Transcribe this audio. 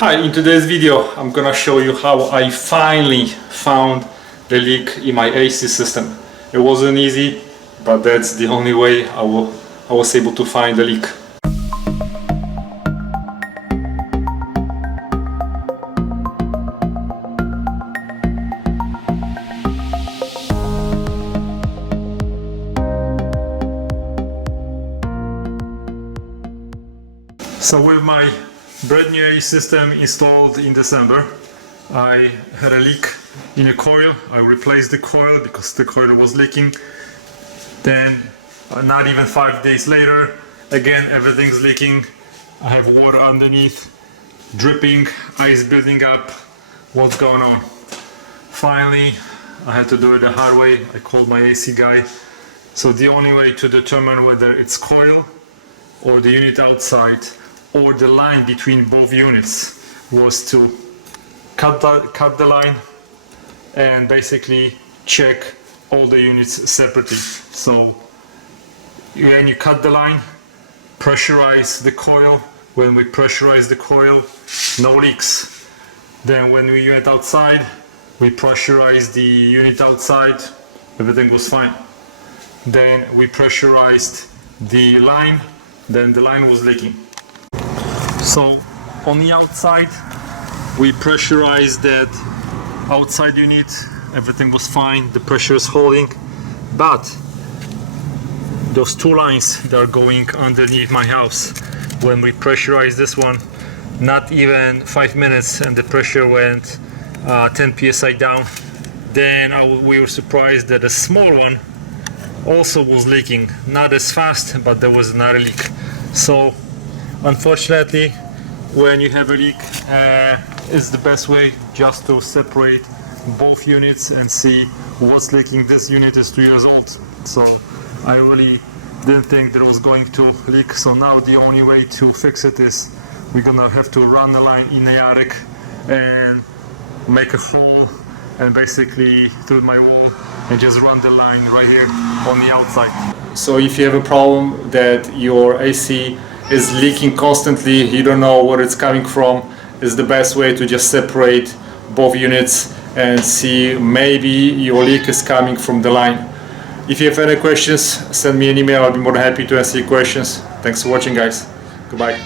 Hi, in today's video I'm gonna show you how I finally found the leak in my AC system. It wasn't easy, but that's the only way I was able to find the leak. So with my brand new AC system installed in December, I had a leak in a coil. I replaced the coil because the coil was leaking. Then not even 5 days later, again everything's leaking. I have water underneath, dripping, ice building up. What's going on? Finally, I had to do it the hard way. I called my AC guy. So the only way to determine whether it's coil or the unit outside or the line between both units was to cut the line and basically check all the units separately. So when you cut the line, pressurize the coil. When we pressurize the coil, no leaks. Then when we went outside, we pressurized the unit outside, everything was fine. Then we pressurized the line, then the line was leaking. So on the outside, we pressurized that outside unit, everything was fine, the pressure is holding, but those two lines that are going underneath my house, when we pressurized this one, not even 5 minutes and the pressure went 10 psi down. Then we were surprised that a small one also was leaking, not as fast, but there was another leak. So unfortunately, when you have a leak, it's the best way just to separate both units and see what's leaking. This unit is 2 years old, so I really didn't think that it was going to leak. So now the only way to fix it is we're gonna have to run the line in the attic and make a hole and basically through my wall and just run the line right here on the outside. So if you have a problem that your AC is leaking constantly, you don't know where it's coming from, is the best way to just separate both units and see maybe your leak is coming from the line. If you have any questions, send me an email. I'll be more than happy to answer your questions. Thanks for watching, guys. Goodbye.